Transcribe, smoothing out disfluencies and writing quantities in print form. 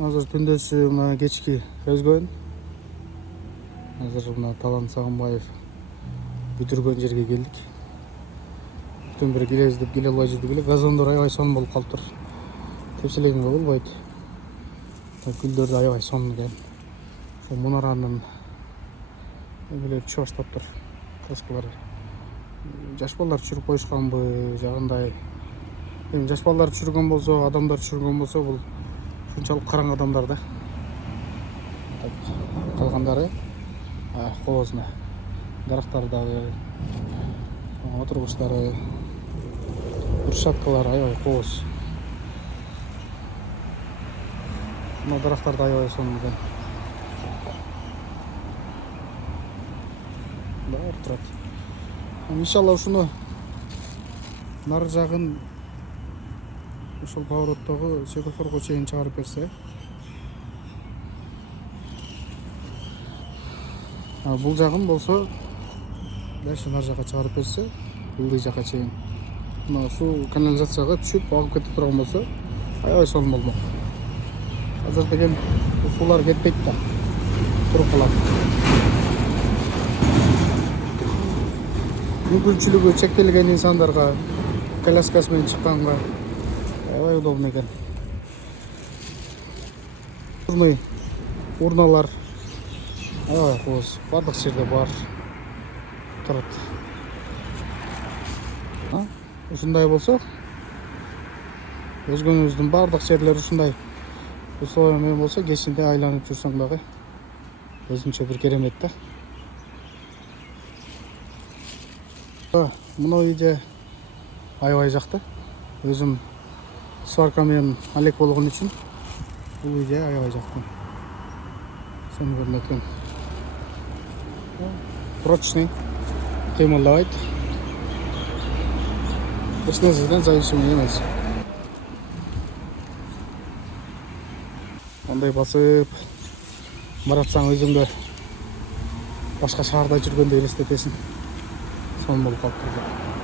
Азыр түндөсү мына кечки өзгөн. Азыр мына Талант Сагынбаев бүтүргөн жерге келдик. Бүтүн бир килездеп келе албай жүрдүк эле. Газондор аябай сонун болуп калыптыр. Тепселегенге болбойт. Гүлдөр да аябай сонун экен. Ошо мунаранын эмелери түшө баштаптыр. Краскалар. Жаш балдар түшүрүп коюшканбы, жагындай. Эми жаш балдар түшүргөн болсо, адамдар түшүргөн болсо, бул ушунчалык караң адамдар да. Калгандары кооз дарактардагы отургучтары, брусчаткалар аябай кооз. Мына дарактар да аябай сонун экен. Баары турат. Иншалла ушуну нары жагын ушул повороттогу светофорго чейин чыгарып берсе, бул жагын болсо дальше нары жакка чыгарып берсе, ылдый жакка чейин мына суу канализацияга түшүп агып кете турган болсо, аябай сонун болмок. Азыр деген суулар кетпейт да, туруп калат. Мүмкүнчүлүгү чектелген инсандарга, коляскасы менен чыкканга аябай удобный экен. Урналар аябай кооз, бардык жерде бар турат. Ушундай болсо, өзгөнүбүздүн бардык жерлери ушундай условия менен болсо, кечинде айланып жүрсөң дагы өзүнчө бир керемет да. Мына үйдө аябай жакты. Өзүм сварка менен алек болгон үчүн бул үйдө аябай жактым. Сонун көрүнөт экен. Прочный, кыймылдабайт. Эч нерседен зависимый эмес. Андай басып баратсаң өзүңдү башка шаарда жүргөндөй элестетесиң. Сонун болуп калыптыр.